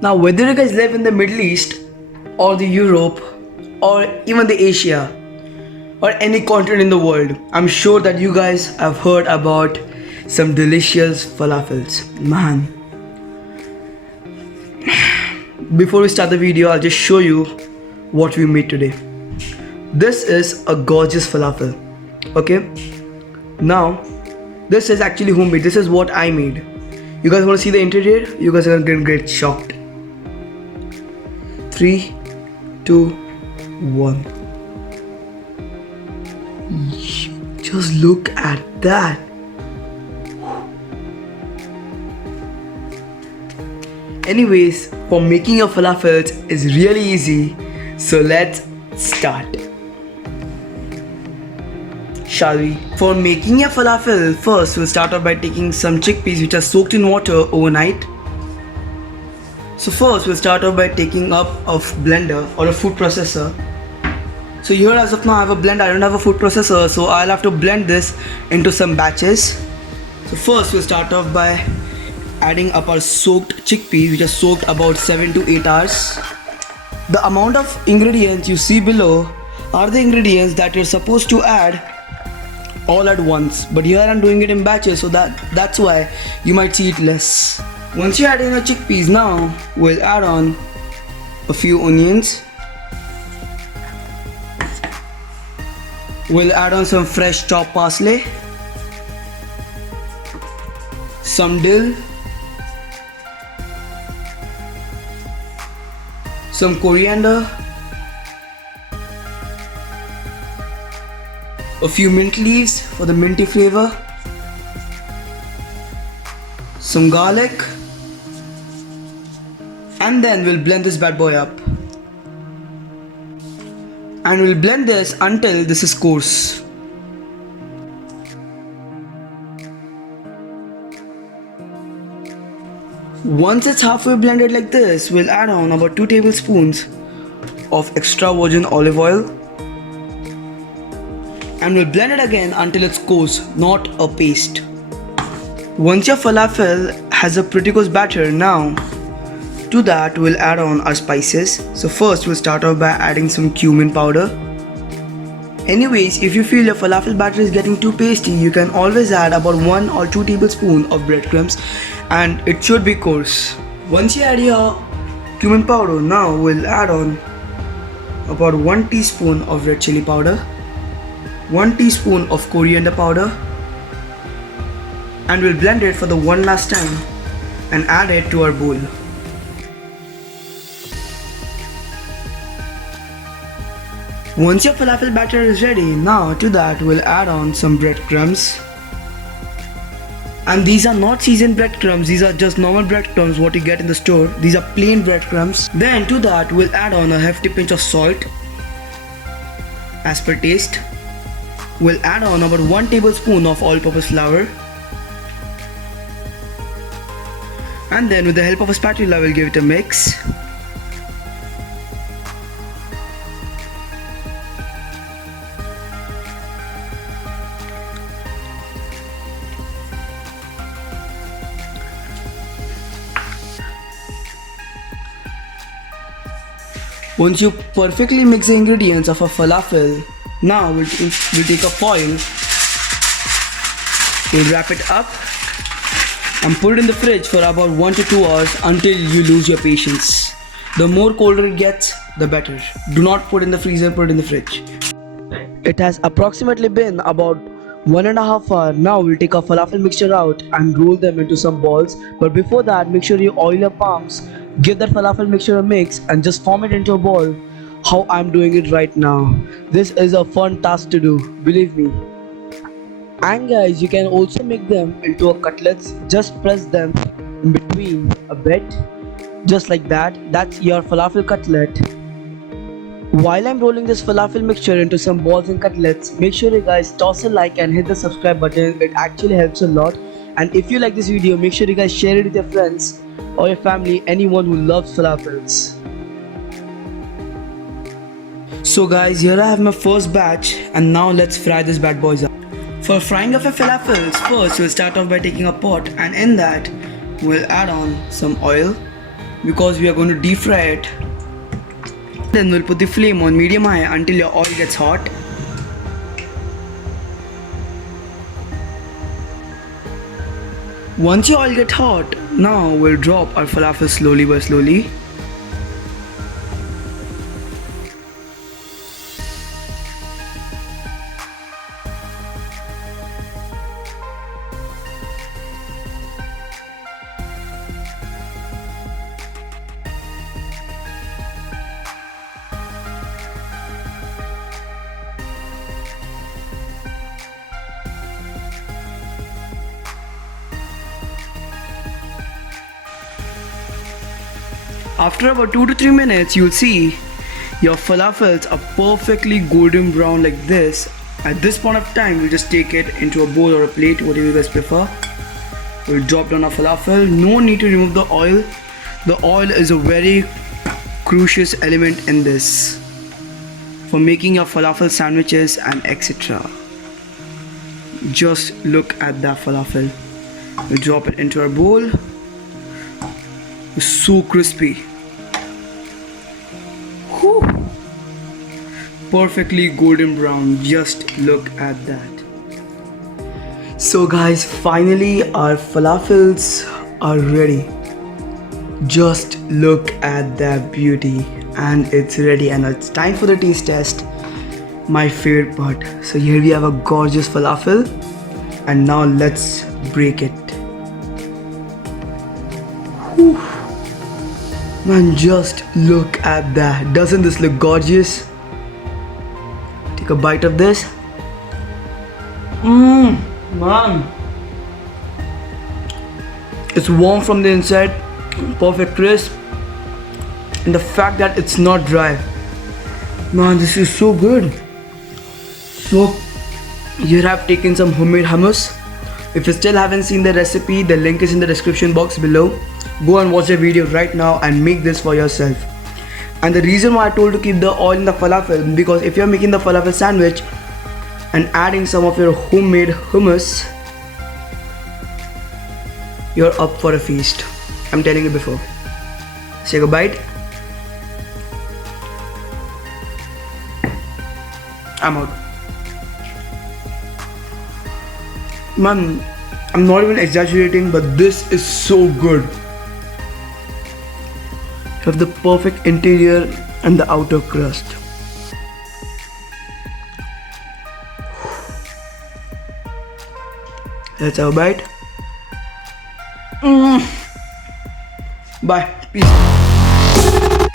Now whether you guys live in the Middle East or the Europe or even the Asia or any continent in the world, I'm sure that you guys have heard about some delicious falafels. Man, before we start the video, I'll just show you what we made today. This is a gorgeous falafel. Okay, now this is actually homemade. This is what I made. You guys want to see the interior? You guys are gonna get shocked. 3, 2, 1. Just look at that. Anyways, for making your falafels is really easy. So let's start. Shall we? For making a falafel, first we'll start off by taking some chickpeas which are soaked in water overnight. So first we'll start off by taking up a blender or a food processor. So here as of now I have a blender, I don't have a food processor, so I'll have to blend this into some batches. So first we'll start off by adding up our soaked chickpeas which are soaked about 7 to 8 hours. The amount of ingredients you see below are the ingredients that you're supposed to add all at once, but here I'm doing it in batches, so that's why you might see it less. Once you add in your chickpeas, now we'll add on a few onions. We'll add on some fresh chopped parsley, some dill, some coriander, a few mint leaves for the minty flavor, some garlic, and then we'll blend this bad boy up. And we'll blend this until this is coarse. Once it's halfway blended like this, we'll add on about 2 tablespoons of extra virgin olive oil. And we'll blend it again until it's coarse, not a paste. Once your falafel has a pretty coarse batter, now to that we'll add on our spices. So first we'll start off by adding some cumin powder. Anyways, if you feel your falafel batter is getting too pasty, you can always add about 1 or 2 tablespoons of breadcrumbs and it should be coarse. Once you add your cumin powder, now we'll add on about 1 teaspoon of red chili powder, 1 teaspoon of coriander powder, and we'll blend it for the one last time and add it to our bowl. Once your falafel batter is ready, now to that we'll add on some breadcrumbs. And these are not seasoned breadcrumbs, these are just normal breadcrumbs what you get in the store. These are plain breadcrumbs. Then to that we'll add on a hefty pinch of salt as per taste. We'll add on about 1 tablespoon of all-purpose flour. And then with the help of a spatula we'll give it a mix. Once you perfectly mix the ingredients of a falafel, now we'll take a foil, we'll wrap it up and put it in the fridge for about 1 to 2 hours until you lose your patience. The more colder it gets, the better. Do not put in the freezer, put it in the fridge. It has approximately been about 1.5 hours. Now we'll take our falafel mixture out and roll them into some balls. But before that, make sure you oil your palms, give that falafel mixture a mix and just form it into a ball. How I'm doing it right now. This is a fun task to do, believe me. And guys, you can also make them into a cutlets. Just press them in between a bit, just like that. That's your falafel cutlet. While I'm rolling this falafel mixture into some balls and cutlets, make sure you guys toss a like and hit the subscribe button. It actually helps a lot. And if you like this video, make sure you guys share it with your friends or your family, anyone who loves falafels. So guys, here I have my first batch and now let's fry this bad boys up. For frying of our falafels, first we'll start off by taking a pot and in that we'll add on some oil. because we are going to deep fry it. Then we'll put the flame on medium high until your oil gets hot. Once your oil gets hot, now we'll drop our falafel slowly by slowly. After about 2 to 3 minutes, you'll see your falafels are perfectly golden brown like this. At this point of time, we'll just take it into a bowl or a plate, whatever you guys prefer. We'll drop down our falafel. No need to remove the oil. The oil is a very crucial element in this for making your falafel sandwiches and etc. Just look at that falafel. We'll drop it into our bowl. It's so crispy. Whew. Perfectly golden brown. Just look at that. So guys, finally our falafels are ready. Just look at that beauty, and it's ready, and it's time for the taste test. My favorite part. So here we have a gorgeous falafel, and now let's break it. Whew. Man, just look at that. Doesn't this look gorgeous? Take a bite of this. Man. It's warm from the inside, perfect crisp, and the fact that it's not dry. Man, this is so good. So, here I've taken some homemade hummus. If you still haven't seen the recipe, the link is in the description box below. Go and watch the video right now and make this for yourself. And the reason why I told to keep the oil in the falafel, because if you're making the falafel sandwich and adding some of your homemade hummus, you're up for a feast. I'm telling you before. Let's take a bite. I'm out. Man, I'm not even exaggerating, but this is so good. You have the perfect interior and the outer crust. Let's have a bite. Bye. Peace.